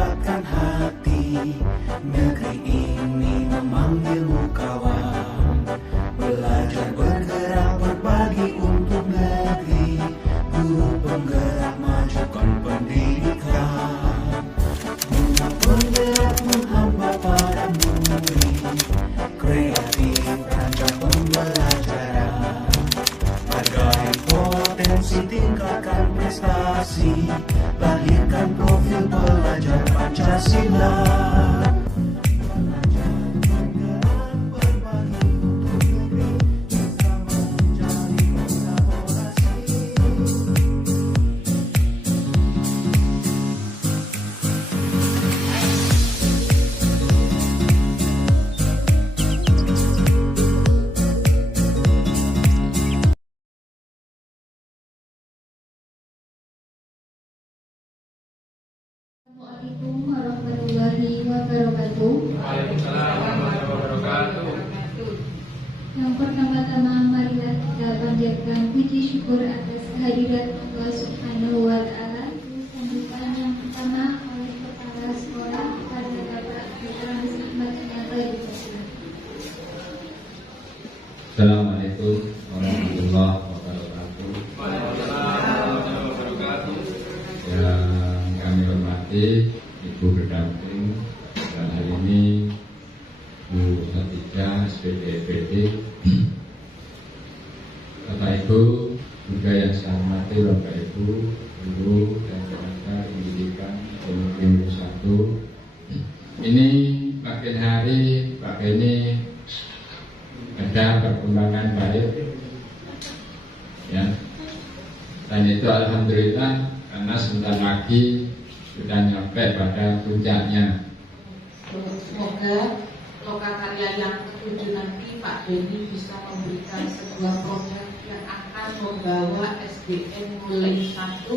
kuatkan hati. Negeri ini memanggilmu kawan. Belajar bergerak berbagi untuk negeri. Guru penggerak majukan pendidikan. Guru penggerak menghamba para murid. Kreatif rancang pembelajaran. Hargai potensi, tingkatkan prestasi. Lahirkan profil pelajar Pancasila. Assalamualaikum warahmatullahi wabarakatuh. Waalaikumsalam warahmatullahi wabarakatuh. Yang pertama-tama marilah kita panjatkan puji syukur atas kehadirat Allah Subhanahu wa Ta'ala. Sambutan yang pertama oleh kepala sekolah kepada Bapak Dr. Ahmad Yahya. Assalamualaikum warahmatullahi wabarakatuh. Waalaikumsalam warahmatullahi wabarakatuh. Yang kami hormati Ibu pendamping dan hari ini Bu Khadijah SPDPD, Bapak Ibu juga yang saya hormati Bapak Ibu guru dan tenaga pendidikan Pemimpin 1. Ini makin hari Pak Beni ada perkembangan baik, ya. Dan itu alhamdulillah karena sebentar lagi sudah nyampe pada puncaknya. Semoga lokakarya yang ke-7 nanti Pak Beni bisa memberikan sebuah program yang akan membawa SDM mulai 1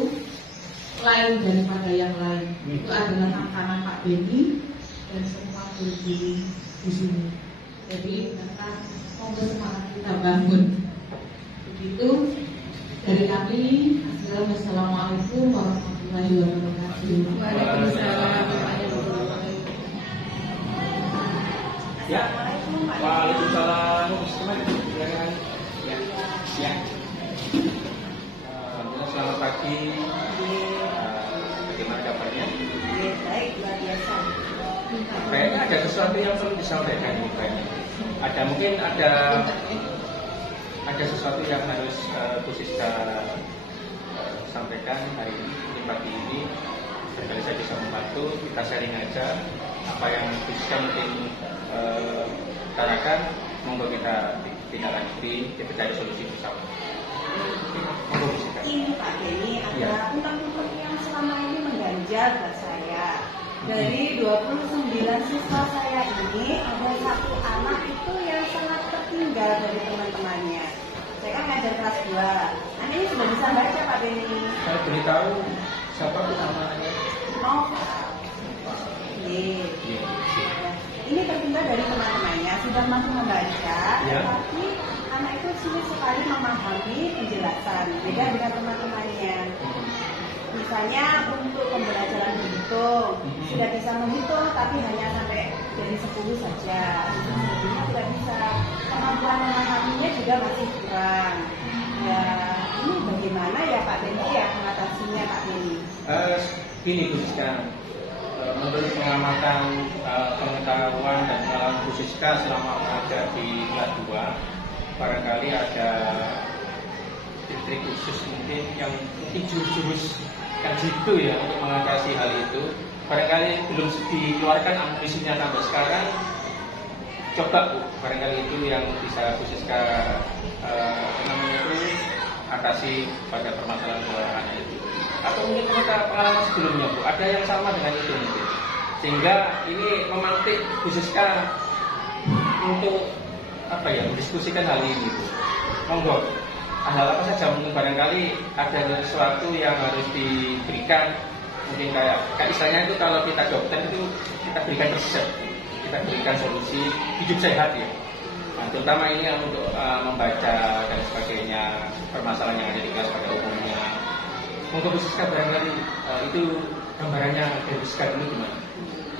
lain daripada yang lain. Itu adalah tantangan Pak Beni dan semua guru di sini. Jadi maka semoga semangat kita bangun. Begitu dari kami. Assalamualaikum warahmatullahi wabarakatuh. Waalaikumsalam. Ya. Waalaikumsalam. Ya. Ya. Alhamdulillah, selamat pagi. Bagaimana kabarnya? Baik, luar biasa. Kayaknya ada sesuatu yang perlu disampaikan ini kayaknya. Mungkin ada sesuatu yang harus Bu Siska sampaikan hari ini pagi ini. Barangkali saya bisa membantu, kita sharing aja apa yang Bu Siska mungkin utarakan. Monggo kita tindak lanjuti, kita cari solusi bersama. Monggo Bu Siska. Ini Pak Beni ada unek-unek yang selama ini mengganjal buat saya. Dari 29 siswa saya ini ada satu anak itu yang sangat tertinggal dari teman-temannya. Saya kan ngajar kelas 2. Nah, ini sudah bisa baca Pak Beni. Saya beritahu siapa itu namanya. Ini tertinggal dari teman-temannya, sudah mampu membaca, Ya. tapi anak itu sulit sekali memahami penjelasan, beda dengan teman-temannya. Misalnya untuk pembelajaran berhitung, sudah bisa menghitung tapi hanya sampai dari 10 saja. Selebihnya tidak bisa. Kemampuan memahaminya juga masih kurang. Ya, ini bagaimana ya Pak Beni ya mengatasinya Pak Beni? Gini Bu Siska, menurut pengamatan pengetahuan dan pengalaman Bu Siska selama mengajar di kelas 2, barangkali ada trik khusus mungkin yang jurus-jurus yang jitu ya untuk mengatasi hal itu. Barangkali belum dikeluarkan amunisinya sampai sekarang. Coba Bu, barangkali itu yang bisa Bu Siska atasi pada permasalahan anak itu. Atau mungkin pengalaman sebelumnya Bu, ada yang sama dengan itu mungkin. Sehingga ini memantik Bu Siska untuk mendiskusikan hal ini Bu. Monggo. Hal apa saja mungkin barangkali ada sesuatu yang harus diberikan, mungkin kayak istilahnya itu kalau kita dokter itu kita berikan resep, kita berikan solusi hidup sehat ya. Nah, terutama ini yang untuk membaca dan sebagainya, permasalahan yang ada di kelas pada umumnya. Monggo Bu Siska barangkali itu gambarannya dari Siska dulu gimana?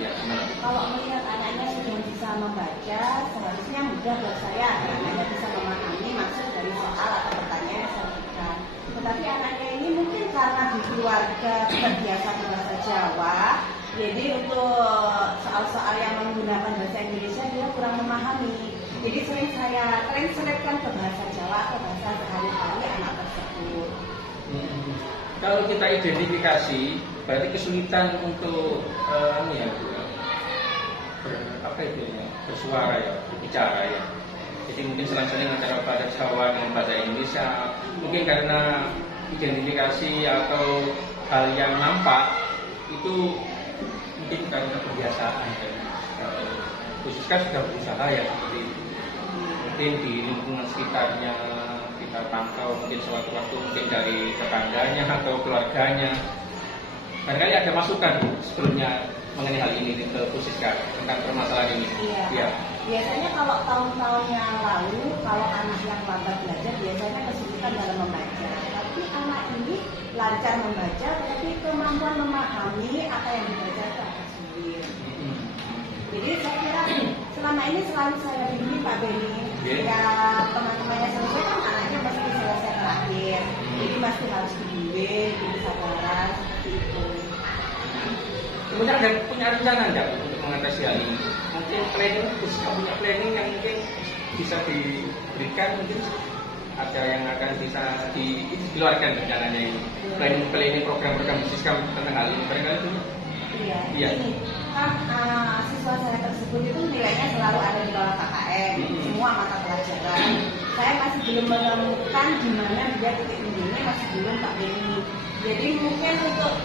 Ya, gimana? Kalau melihat anaknya sudah bisa membaca, seharusnya mudah buat saya agar anaknya bisa memahami maksud dari soal atau pertanyaan yang saya berikan. Tetapi anaknya ini mungkin karena di keluarga terbiasa berbahasa Jawa, jadi untuk soal-soal yang menggunakan bahasa Indonesia dia kurang memahami. Jadi sering saya translatekan ke bahasa Jawa atau bahasa sehari-hari anak tersebut. Kalau kita identifikasi, berarti kesulitan untuk bersuara ya, berbicara ya. Jadi mungkin selang-seling antara bahasa Jawa dengan bahasa Indonesia. Mungkin karena identifikasi atau hal yang nampak itu mungkin karena kebiasaan. Khususnya sudah berusaha ya seperti itu. Mungkin di lingkungan sekitarnya kita pantau, mungkin suatu waktu mungkin dari tetangganya atau keluarganya. Barangkali ada masukan sebelumnya mengenai hal ini ke Siska tentang permasalahan ini. Iya. Ya. Biasanya kalau tahun-tahun yang lalu, kalau anak yang lambat belajar biasanya kesulitan dalam membaca. Tapi anak ini lancar membaca, tetapi kemampuan memahami apa yang dibaca itu agak sulit. Jadi saya kira selama ini selalu saya bimbing Pak Beni, jika teman-temannya selesai kan anaknya pasti selesai terakhir. Jadi masih harus dibimbing, diberi sabaran seperti itu. Kemudian ada punya rencana enggak untuk mengatasi hal ini? Mungkin planning, Siska punya planning yang mungkin bisa diberikan, mungkin ada yang akan bisa dikeluarkan rencananya ini. Planning program-program Siska tentang hal ini barangkali punya? Iya. Ini kan siswa saya tersebut itu nilainya selalu ada di bawah KKM, semua mata pelajaran. Saya masih belum menemukan di mana dia titik tingginya, masih belum Pak Beni. Jadi mungkin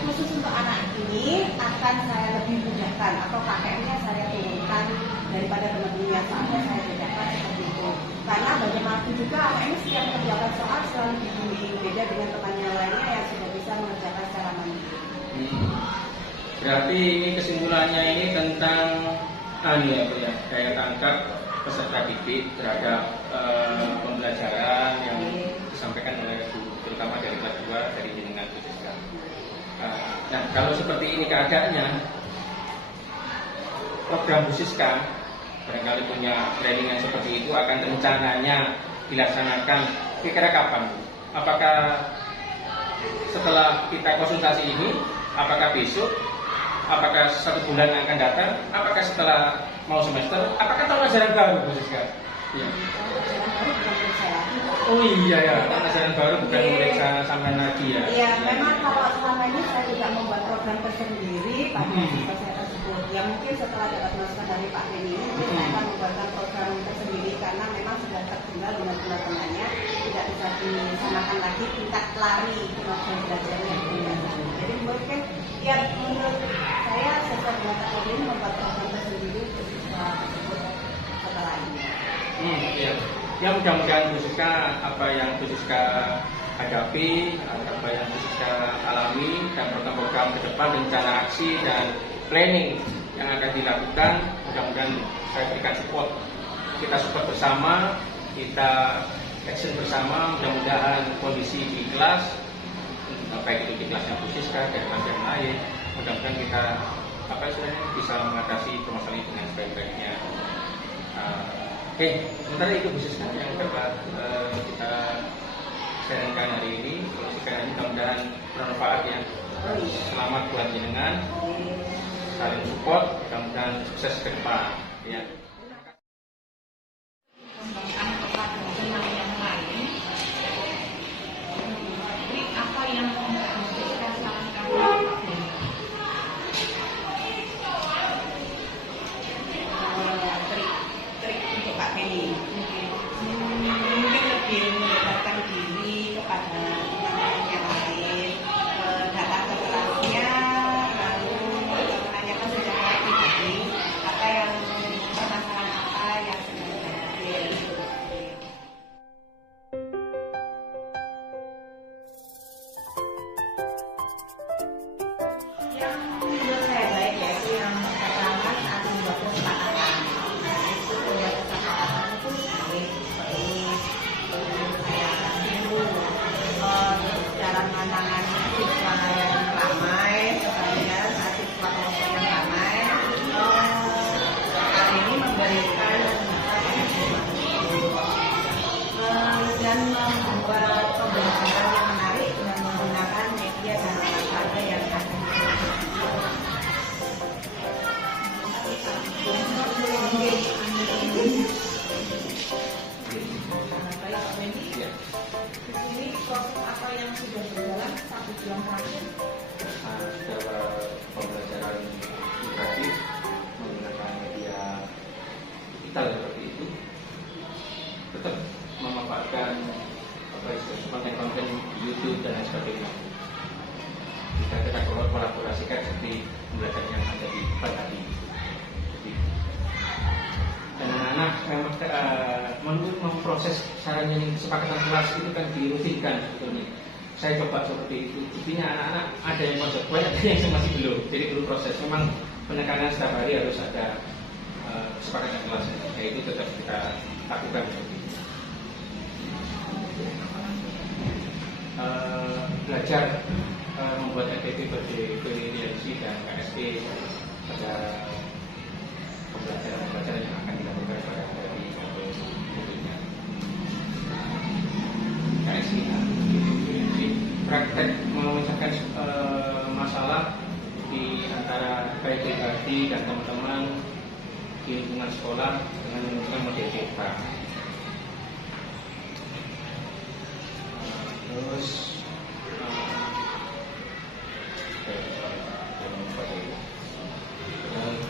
khusus untuk anak ini akan saya lebih mudahkan atau KKM-nya saya turunkan daripada teman-temannya, soalnya saya bedakan seperti itu. Karena bagaimanapun juga anak ini setiap mengerjakan soal selalu dibimbing, beda dengan temannya lainnya yang sudah bisa mengerjakan secara mandiri. Berarti ini kesimpulannya ini tentang daya tangkap peserta didik terhadap pembelajaran yang disampaikan oleh guru, terutama dari kelas 2 dari jenengan Siska. Nah, kalau seperti ini keadaannya, program Siska barangkali punya planning yang seperti itu akan rencananya dilaksanakan kira-kira kapan? Apakah setelah kita konsultasi ini? Apakah besok? Apakah 1 bulan yang akan datang? Apakah setelah mau semester? Apakah tahun ajaran baru, Bu Siska? Iya. Oh iya ya, tahun ajaran baru bukan mulai sampai lagi ya. Iya, memang kalau selama ini saya tidak membuat program tersendiri pada siswa saya tersebut. Ya mungkin setelah dapat masukan dari Pak Beni ini, saya akan membuatkan program tersendiri karena memang sudah tertinggal dengan teman-temannya, tidak bisa disamakan lagi tingkat lari kemampuan belajarnya. Jadi mungkin ya menurut saya sesuai dengan Pak Beni membuat program tersendiri untuk siswa tersebut setelah ini. Iya. Ya mudah-mudahan Bu Siska apa yang Bu Siska hadapi, apa yang Bu Siska alami dan program-program ke depan, rencana aksi dan planning yang akan dilakukan, mudah-mudahan saya berikan support. Kita support bersama, kita action bersama, mudah-mudahan kondisi di kelas, baik itu di kelasnya Bu Siska dan kelas yang lain, mudah-mudahan kita bisa mengatasi permasalahan ini dengan sebaik-baiknya. Oke, sementara itu Bu Siska yang dapat kita sharingkan hari ini. Kalau sekarang ini mudah-mudahan bermanfaat ya. Selamat buat jenengan, saling support, mudah-mudahan sukses ke depan. Ya. Apa yang kita sarankan? Mungkin lebih mendekatkan diri kepada teman-teman yang lain, datang ke kelasnya, lalu menanyakan secara pribadi apa yang pernah proses sarannya kesepakatan kelas itu kan dirutinkan sebetulnya. Saya coba seperti itu. Intinya anak-anak ada yang konsekuen, ada yang masih belum. Jadi perlu proses. Memang penekanan setiap hari harus ada kesepakatan kelas. Ya itu tetap kita lakukan. Belajar membuat FTP berdiriasi dan KSP pada pembelajaran yang akan dilakukan pada hari berikutnya. KSP praktek memecahkan masalah di antara baik pribadi dan teman-teman di lingkungan sekolah dengan menggunakan model cerita. Terus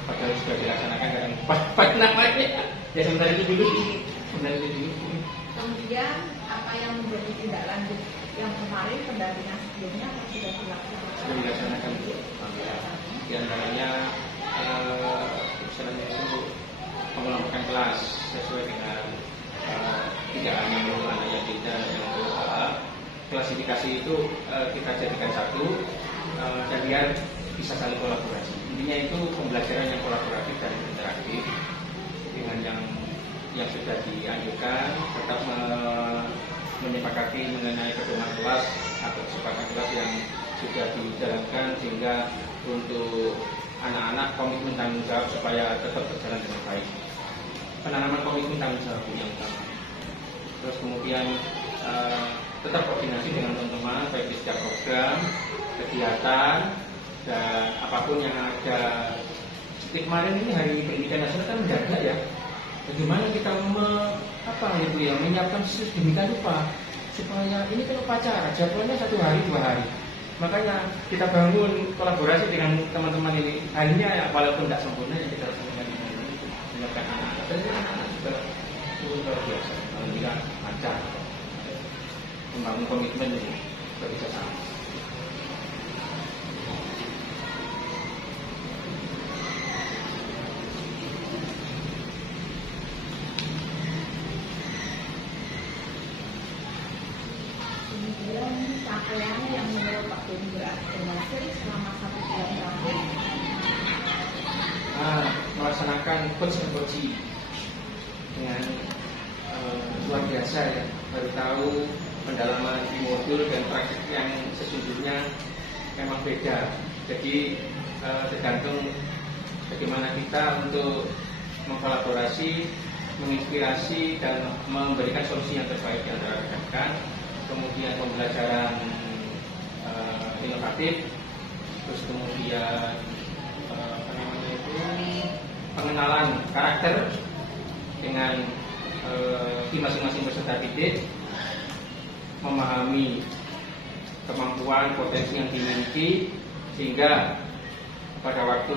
padahal sudah dilaksanakan dan apa namanya ya sebentar itu dulu. Kemudian apa yang menjadi tindak lanjut yang kemarin pendampingan sebelumnya sudah dilaksanakan di antaranya misalnya itu mengelompokkan kelas sesuai dengan tidak hanya menurut anak yang beda yang berusaha. Klasifikasi itu kita jadikan satu dan biar bisa saling kolaborasi. Intinya itu pembelajaran yang kolaboratif dan interaktif dengan yang sudah dianjurkan, tetap menyepakati mengenai pedoman kelas atau kesepakatan kelas yang sudah dijalankan sehingga untuk anak-anak komitmen tanggung jawab supaya tetap berjalan dengan baik. Penanaman komitmen tanggung jawab yang utama. Terus kemudian tetap koordinasi dengan teman-teman baik di setiap program, kegiatan dan apapun yang ada. Seperti kemarin ini hari pendidikan nasional kan mendadak ya. Bagaimana kita menyiapkan sedemikian rupa supaya ini kan upacara jadwalnya 1 hari 2 hari. Makanya kita bangun kolaborasi dengan teman-teman ini. Hanya ya, walaupun tidak sempurna yang kita lakukan menyiapkan anak-anak. Tapi anak-anak juga luar biasa. Kalau kita lancar membangun komitmen ini bekerjasama. Kemudian capaiannya yang menurut Pak Beni berhasil selama 1 bulan terakhir. Melaksanakan coach dengan luar biasa ya. Baru tahu pendalaman di modul dan praktik yang sesungguhnya memang beda. Jadi tergantung bagaimana kita untuk mengkolaborasi, menginspirasi dan memberikan solusi yang terbaik di antara rekan-rekan. Kemudian pembelajaran inovatif, terus kemudian pengenalan karakter dengan di masing-masing peserta didik, memahami kemampuan potensi yang dimiliki sehingga pada waktu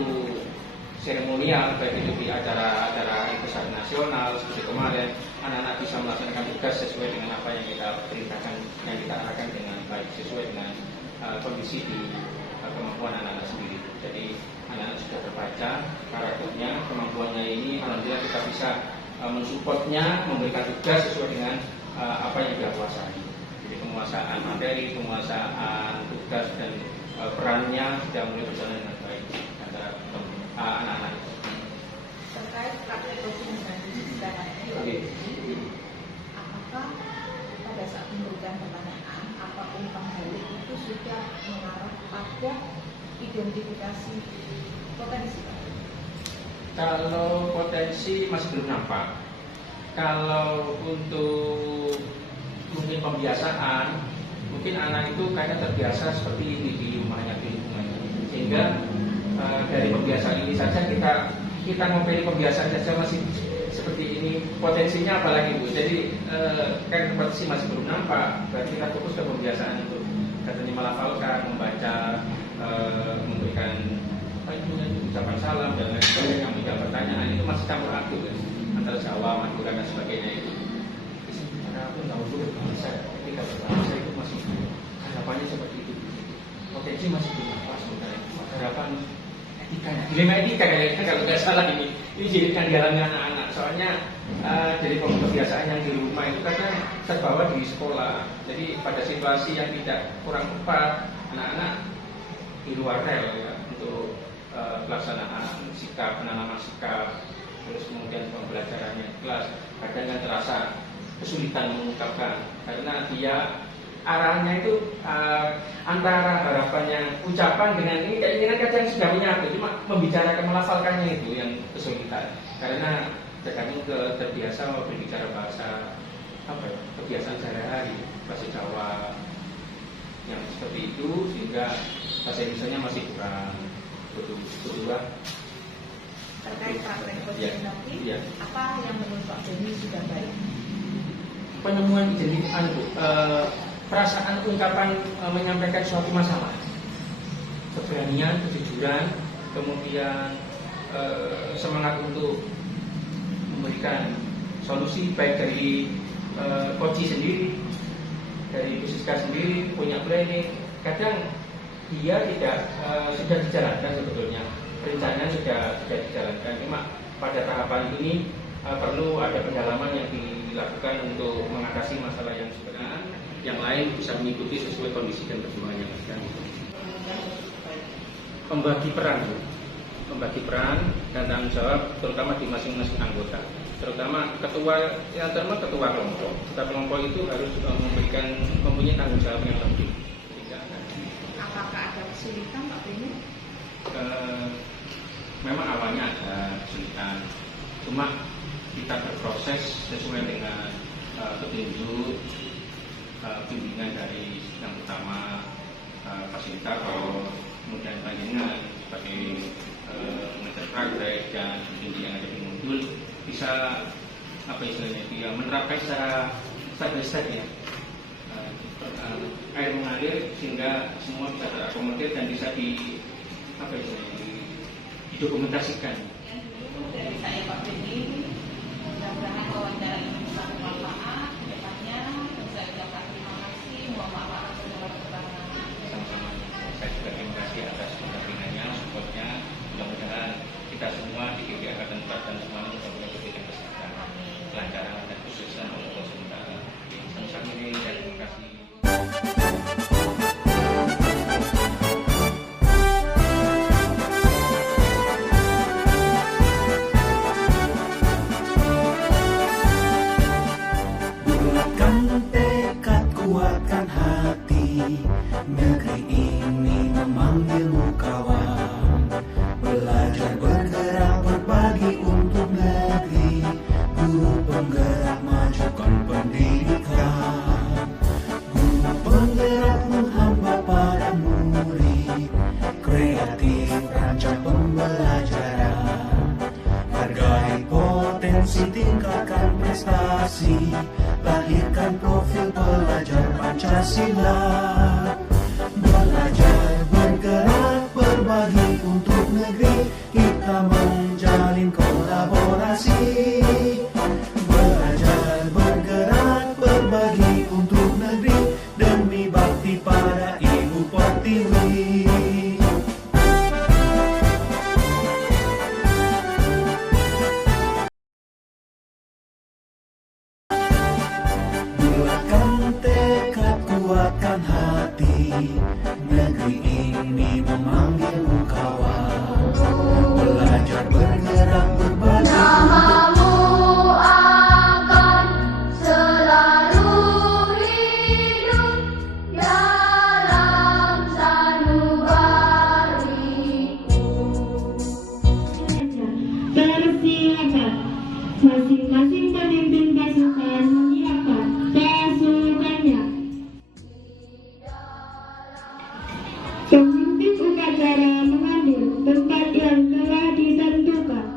seremonial baik itu di acara besar nasional seperti kemarin anak-anak bisa melaksanakan tugas sesuai dengan apa yang kita perintahkan, yang kita arahkan dengan baik sesuai dengan kondisi di kemampuan anak-anak sendiri. Jadi anak-anak sudah terbaca karakternya, kemampuannya ini alhamdulillah kita bisa mensupportnya, memberikan tugas sesuai dengan apa yang dia kuasai. Jadi penguasaan materi, penguasaan tugas dan perannya sudah mulai berjalan dengan baik antara anak-anak. Terkait praktek coaching dan apakah pada saat memberikan pertanyaan apa umpan balik itu sudah mengarah pada identifikasi potensi? Kalau potensi masih belum nampak. Kalau untuk mungkin pembiasaan, mungkin anak itu kayaknya terbiasa seperti ini di rumahnya, di lingkungannya. Sehingga dari pembiasaan ini saja kita memberi pembiasaan saja masih seperti ini, potensinya apalagi Bu. Jadi kan potensi masih belum nampak. Berarti kita fokus ke pembiasaan itu. Katanya melafalkan, membaca, memberikan ucapan salam dan lain sebagainya, menjawab pertanyaan itu masih campur aduk ya. Antara Jawa, Madura dan sebagainya itu. Karena aku tahu dulu saya ketika berbahasa itu masih harapannya seperti itu. Potensi masih belum nampak sebenarnya. Harapan dilema etika kayaknya kalau nggak salah ini jadi yang dialami anak-anak. Soalnya dari kebiasaan yang di rumah itu kadang terbawa di sekolah. Jadi pada situasi yang tidak kurang tepat, anak-anak di luar rel ya untuk pelaksanaan sikap, penanaman sikap, terus kemudian pembelajarannya di kelas kadang kan terasa kesulitan mengungkapkan karena dia arahnya itu antara harapannya ucapan dengan ini keinginan kadang sudah menyatu, cuma membicarakan melafalkannya itu yang kesulitan karena terkadang terbiasa berbicara bahasa kebiasaan sehari-hari, bahasa Jawa yang seperti itu sehingga bahasa Indonesia masih kurang kedua. Terkait praktek koordinasi, apa yang menurut Pak Beni sudah baik? Penemuan identitas perasaan ungkapan menyampaikan suatu masalah, keberanian, kejujuran, kemudian semangat untuk memberikan solusi baik dari Koji sendiri, dari Pusiska sendiri punya planning. Kadang dia tidak sudah dijalankan sebetulnya, rencana sudah dijalankan. Cuma pada tahapan ini perlu ada pendalaman yang dilakukan untuk mengatasi masalah yang sebenarnya. Yang lain bisa mengikuti sesuai kondisi dan perkembangan yang ada. Membagi peran dan tanggung jawab terutama di masing-masing anggota, terutama ketua kelompok. Ketua kelompok itu harus mempunyai tanggung jawab yang lebih. Apakah ada kesulitan Pak Beni? Memang awalnya ada kesulitan, cuma kita berproses sesuai dengan petunjuk bimbingan dari yang utama fasilitator, kemudian panjenengan sebagai mengajar praktek dan bimbing yang ada di modul bisa menerapkan secara step by step ya. Air mengalir sehingga semua bisa terakomodir dan bisa didokumentasikan. Dari saya Pak Beni, mudah-mudahan wawancara ini bisa bermanfaat. Kedepannya saya ucapkan terima kasih, mohon maaf atas segala kekurangan. Sama-sama. Saya juga terima kasih atas pendampingannya, supportnya. Mudah-mudahan kita semua di GG Angkatan 4 dan semuanya mudah-mudahan diberikan kesehatan, kelancaran dan kesuksesan oleh Allah SWT. Sama-sama ini dan terima kasih. Kuatkan hati, negeri ini memanggilmu kawan. Belajar bergerak berbagi untuk negeri, guru penggerak majukan pendidikan. Guru penggerak menghamba pada murid, kreatif rancang pembelajaran. Hargai potensi, tingkatkan prestasi, lahirkan profil pelajar Pancasila. Belajar bergerak berbagi untuk negeri, kita menjalin kolaborasi. Belajar bergerak berbagi untuk negeri, demi bakti pada Ibu Pertiwi. Kuatkan hati, negeri ini memanggilmu kawan. Belajar bergerak berbagi. Namamu akan selalu hidup dalam sanubariku. Persilakan masing-masing pemimpin pasukan menyiapkan pasukannya. Pemimpin upacara mengambil tempat yang telah ditentukan.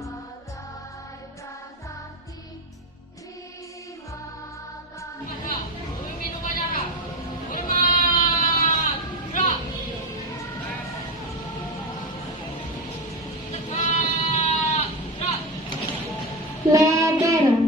Laporan.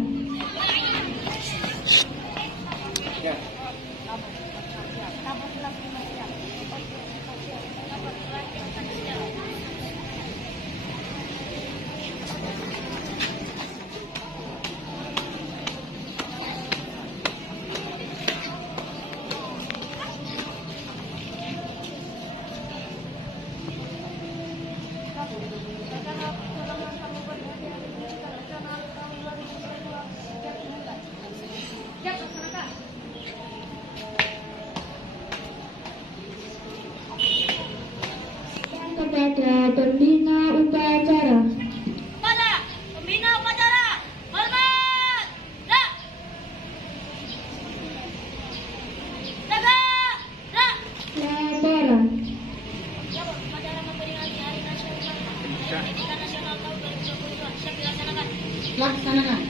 Laksanakan.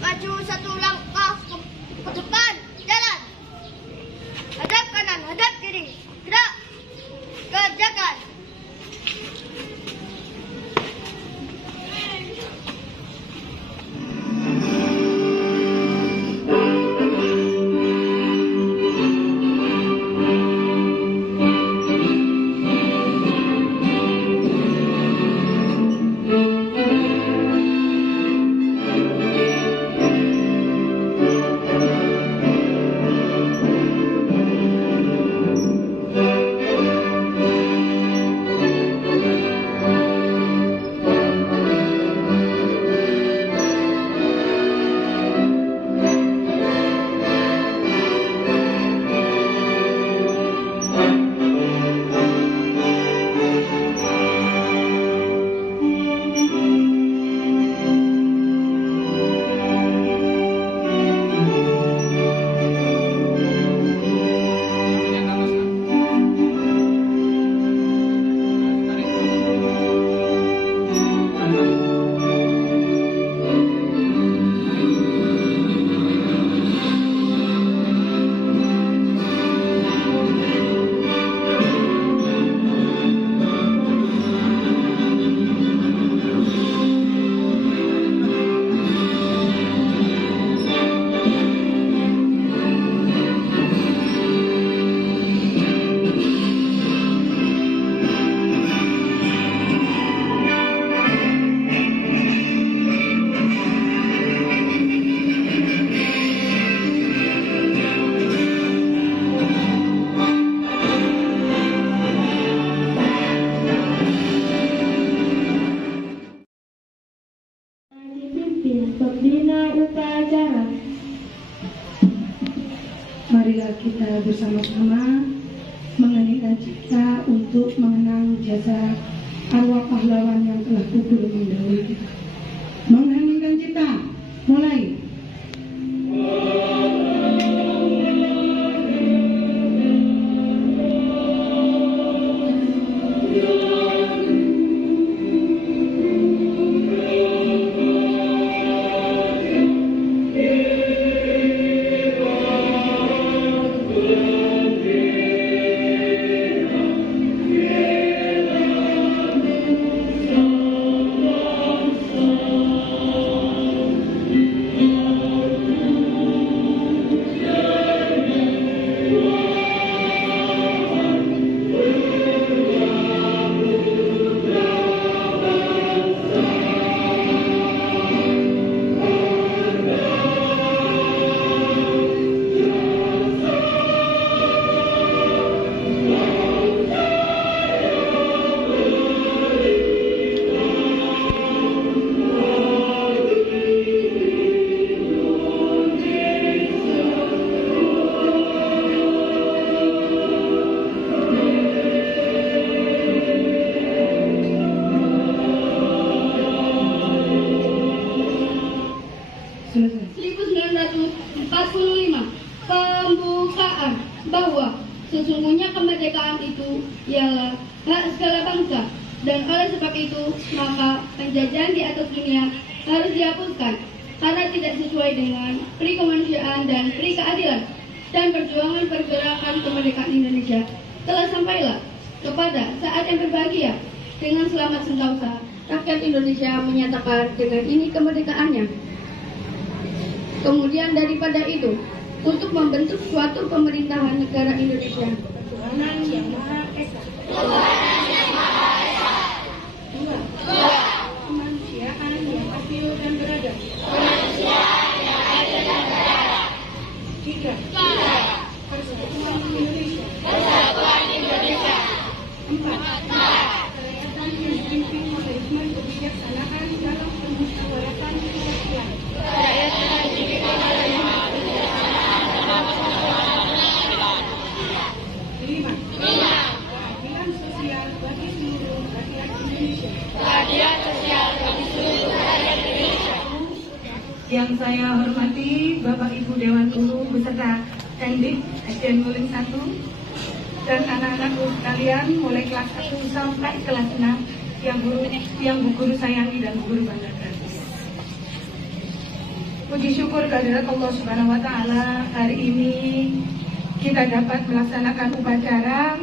Maju satu langkah ke depan, jalan. Hadap kanan, hadap kiri. Gerak. Kerjakan. Dipimpin pembina upacara. Marilah kita bersama-sama mengeningkan cipta untuk mengenang jasa arwah pahlawan yang telah gugur mendahului kita. Mengheningkan cipta, mulai. Selesai. 1945 pembukaan bahwa sesungguhnya kemerdekaan itu ialah hak segala bangsa dan oleh sebab itu maka penjajahan di atas dunia harus dihapuskan karena tidak sesuai dengan pri kemanusiaan dan pri keadilan, dan perjuangan pergerakan kemerdekaan Indonesia telah sampailah kepada saat yang berbahagia. Dengan selamat sentosa rakyat Indonesia menyatakan dengan ini kemerdekaannya. Kemudian daripada itu, untuk membentuk suatu pemerintahan negara Indonesia. Tuhanan yang Maha Esa. Dua. Kemanusiaan yang adil dan beradab. Tiga. Persatuan Indonesia. Empat. Kerakyatan yang dipimpin oleh hikmat kebijaksanaan dalam permusyawaratan kebangsaan. Lima. Keadilan sosial Yang saya hormati Bapak Ibu Dewan Guru beserta Pendik SDN Nguling 1 dan anak-anakku sekalian mulai kelas 1 sampai kelas 6 yang Bu Guru sayangi dan Bu Guru banggakan. Puji syukur kehadirat Allah Subhanahu wa Ta'ala, hari ini kita dapat melaksanakan upacara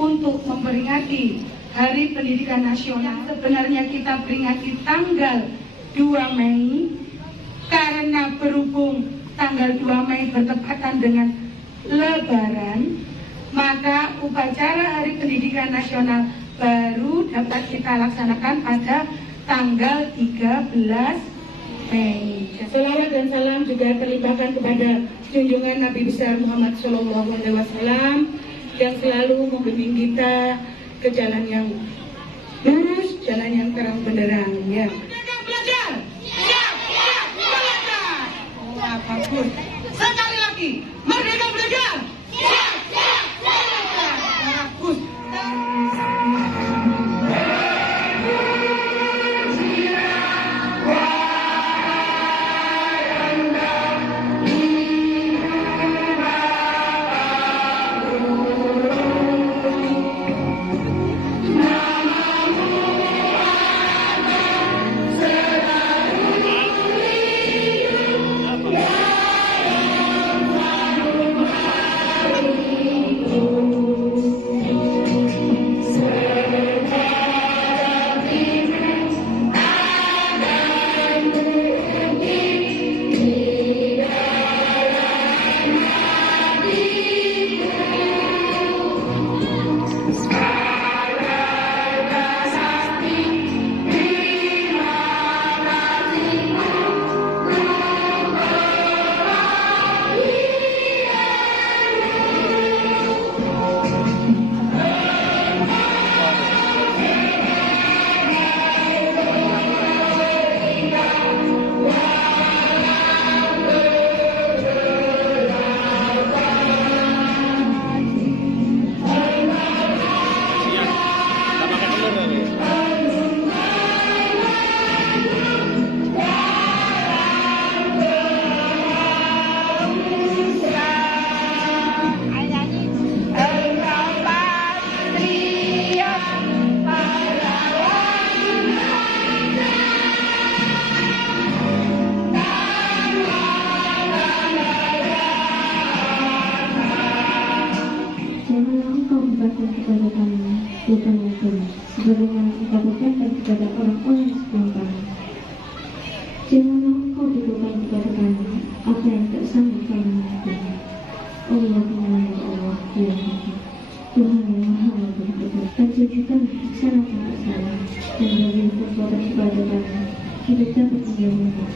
untuk memperingati Hari Pendidikan Nasional. Sebenarnya kita peringati tanggal 2 Mei karena berhubung tanggal 2 Mei bertepatan dengan Lebaran, maka upacara Hari Pendidikan Nasional baru dapat kita laksanakan pada tanggal 13 Mei. Selawat dan salam juga terlimpahkan kepada junjungan Nabi besar Muhammad SAW yang selalu membimbing kita ke jalan yang lurus, jalan yang terang benderang. Ya. Merdeka belajar. Siap, siap, belajar. Wah, bagus. Sekali lagi, merdeka belajar. Siap, siap, belajar. Bagus. sebagaimana engkau berikan kepada orang-orang sebelum kami. Janganlah engkau berikan kepada kami apa yang tak sanggup kami lakukan. Allahumma ya Allah, ya Allah, Tuhan yang Maha Berkuasa, dan tunjukkan kebijaksanaan tak salah, dan beri kekuatan kepada kami, kita dapat menjawabnya.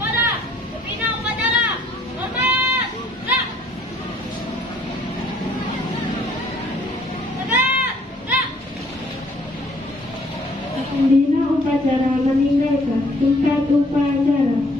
Pada pembina upacara, hormat, gerak. Tegak, gerak. Pembina upacara meninggalkan tempat upacara.